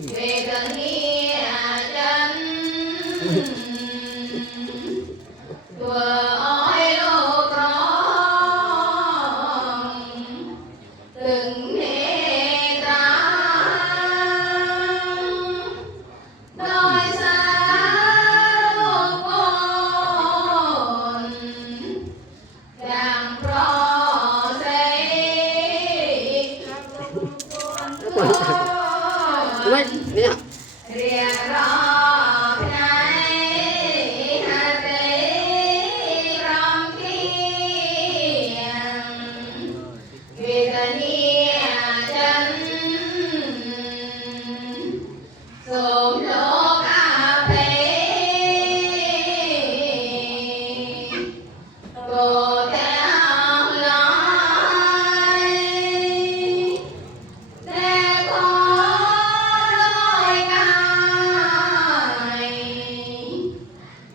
về gần hi chân vừa oi lô con từng nề trắng đôi xa luôn con càng pro xây Mấy nè. riêng rõ cái hạt tế rong kia vì tình chân sớm lúc cà phê cô theo lối để có đôi cài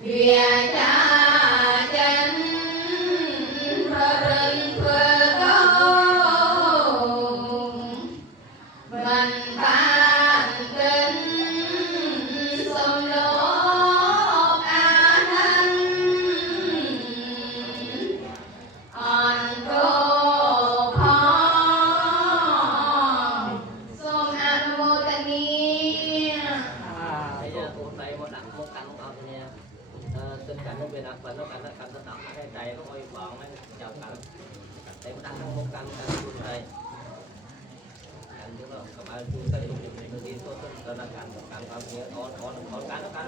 việc cha chân và rừng phơi mình tan kính sông lốp an thân on cô phong sông an vô tận nghĩa bây giờ cô thấy một đặng một cắn không nha từng cắn nó về đặc phần nó cắn nó đọc cái tay nó ôi bỏng nó chào cắn thấy một đặng một cắn cô thấy cắn chứ không các bạn chú ta dùng nó đi tốt nó là cắn con kia con cắn nó cắn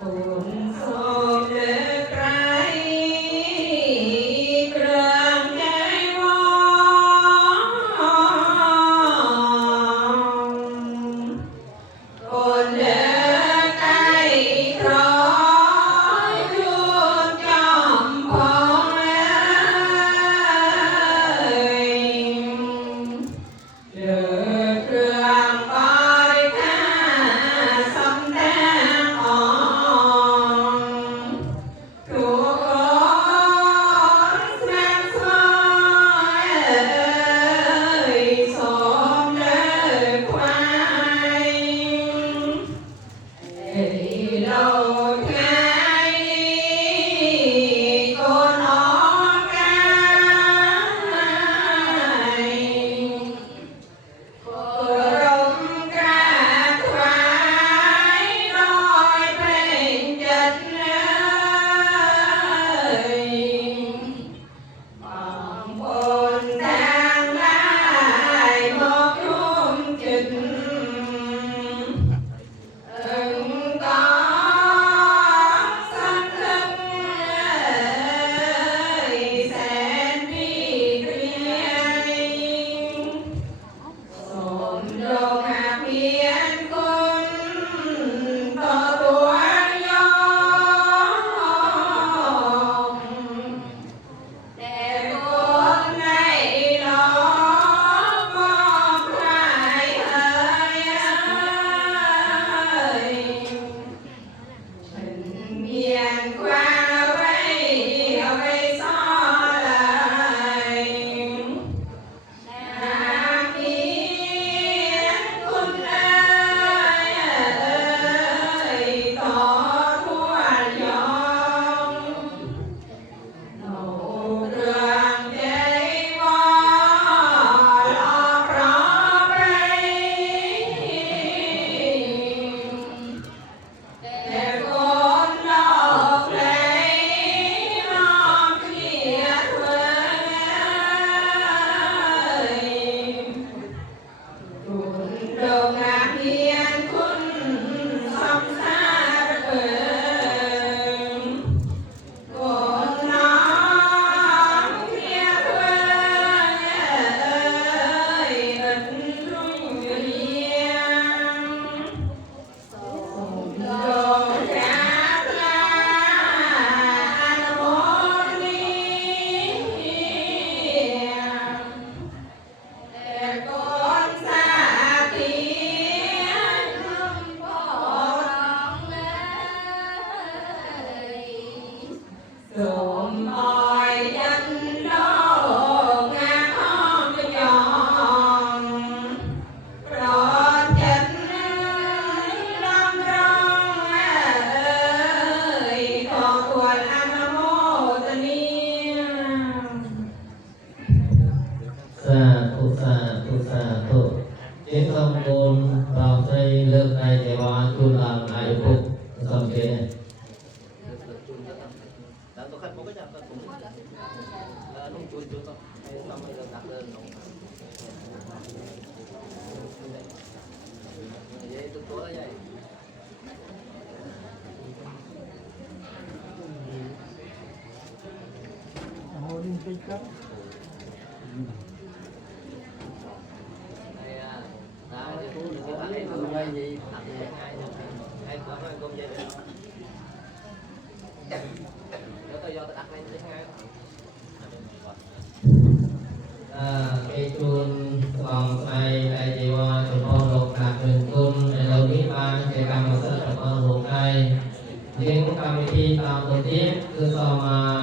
cùng sôi để trái trường trái vong còn để cây trói chuông trong phong được trường bơi ca sông đen hòn ธุเจ้าสมบูรณ์เราใช้เลือกในเทวาจุลาอายุปุกสมเด็จแล้วตัวขันมันก็จะผสมนุ่งจุนก็ให้ทำให้เราตักเดินลงใหญ่ตัวใหญ่ cái chuông vòng tay đạiจีhoa cho con lục lạc đường cung để lâu ní ba cái cam mà rất là con lục tay những cam thi tạo tổ tiếp cứ so mà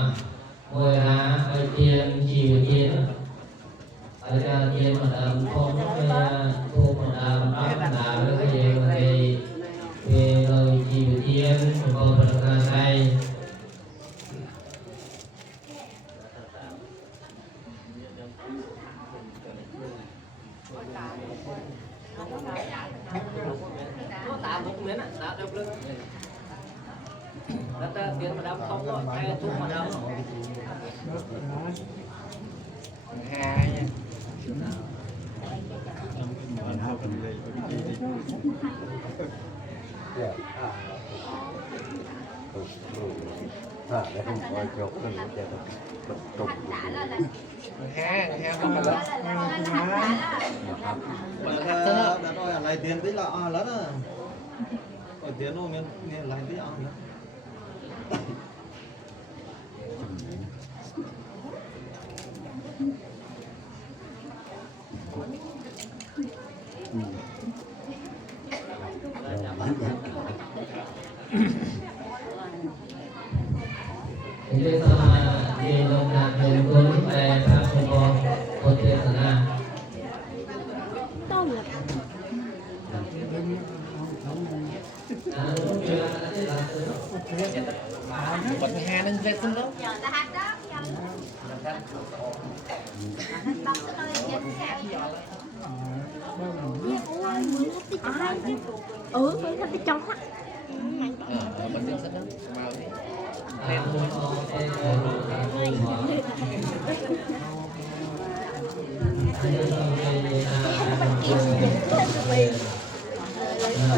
ngồi lá ở tiền chiều tiền ở ra tiền mà đầm không cái thu mà đầm bắt đầm với cái gì mà thì lời chiều tiền cho con bật ra tay tạo một miếng tạo được luôn đó ta tiền mà đâm không có ai thuốc mà đâm hai nha để không coi chốt lên để trục ha không là đã nói lại tiền tí là lớn á còn tiền nó miền lại tí nữa Jadi sama di lokal pun saya tak semua hotel sana. Còn hai nên về không đâu. Mình thích cái chó á. Mình thích sách đó. Màu đi. Hãy subscribe cho kênh Ghiền Mì Gõ để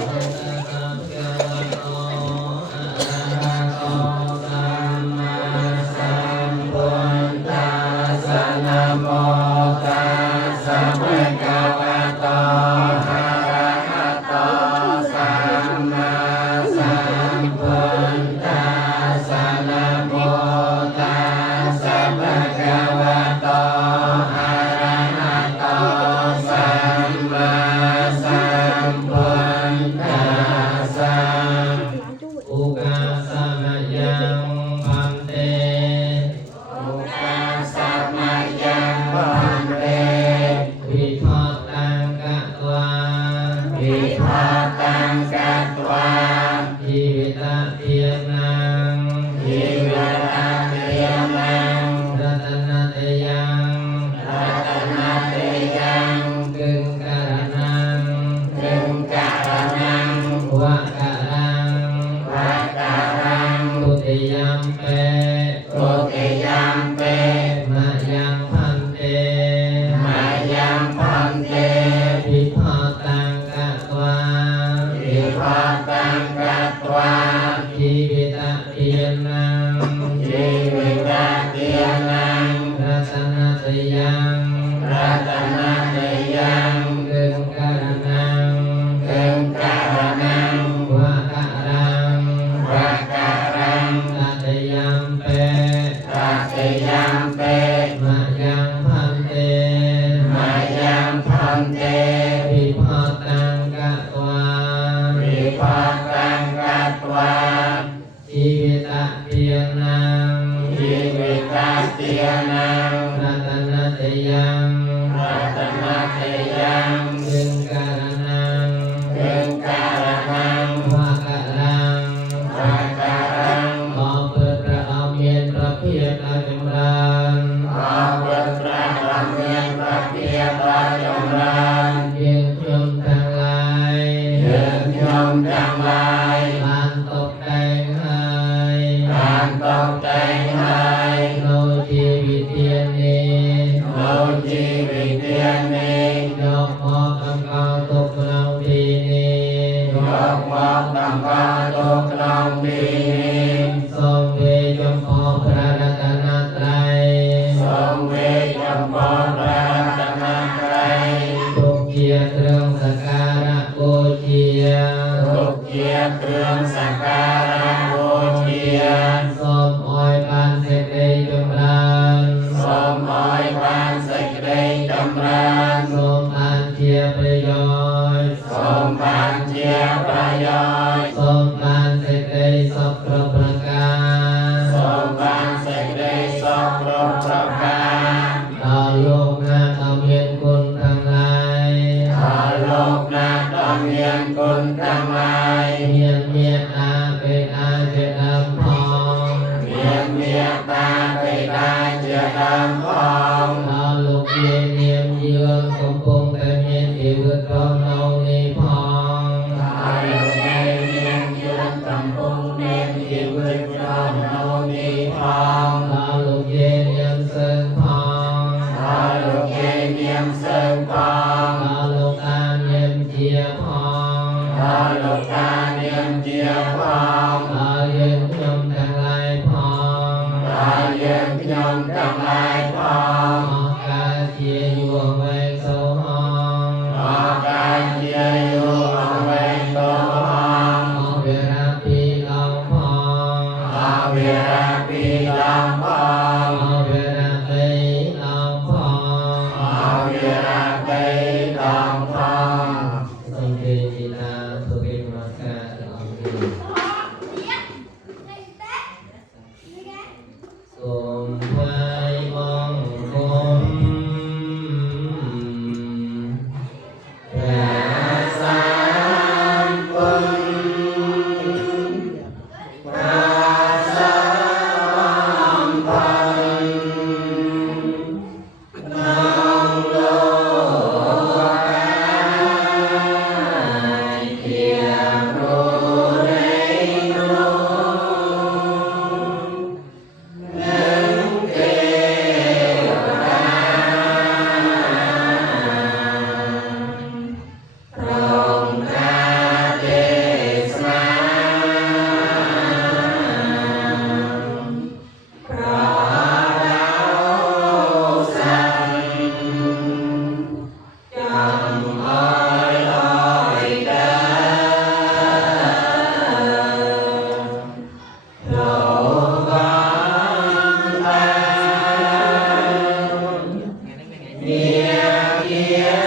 không bỏ lỡ เทียบราจงรัง ยืนยมทั้งหลาย เดินยมทั้งหลาย บานตกแต่งให้ การตกแต่งให้ โลชีวิตเทียนนี้ โลชีวิตเทียนนี้ ยกหอกกำกองตกเราปีนี้ ยกมอกนำกาตกลองปีนี้ ทรงเวจมพอพระรัตนตรัย ทรงเวชจำพรพระรัตนตรัย ทุกเกียรติเครื่องสักการะบูชา ทุกเกียรติเครื่องสักการะบูชา ส้มอ้อยปานเสด็จจงรัง สมอ้อยปานเสกได้จำรัง ส้มปานเชียประโยชน์ สมปานเจียประโยชน์ ส้มปานเสด็จสอบประประการ สมปานเสกได้สอบครบประการ ต่อโลกนาต่อเมียนคุณทั้งหลาย ขอโลกนาต้องเมียนคุณทั้งหลาย เมียนเมียนอาเป็นอาเจดำพอง เมียนเมียตาไปได้เจือดำพอง ต่อลูกเยียนเนียมเยืองคงคงแต่เมียนที่เกิดร้อนเราในพอง อายุในเมียนยืนกำปุงเมียนที่วิตรอมโนนีพอง ต่อลูกเยียนเนียมเซิงพอง อายุเกเนียมเสริมพอง ต่อลูกอาเนียมเจียพอง อายุกาเนียมเจียพอง ต่อเย็นยมทั้งหลายพอง อาเยี่ยมยมทั้งหลายพอง ออกกาเจียอยู่แวงโซหอง อาการเจียอยู่เอาไว้ตัวพอง ออกเวลาปีลองพอง อาเวราปีลำพอง ออกเวลาปีลองพอง อาเวราปีลำพอง ทรงเทจิตาสุขิมาคาตองนี้ สมไว้มองคมพระสามคนพระสามพันน้องโลกาเทียมรู้ในรู้ เทวดาพระองค์ข้าเทศนาเพราะเราสั่งจำอ้อยลอยเดินโลกังตา เนียเกีย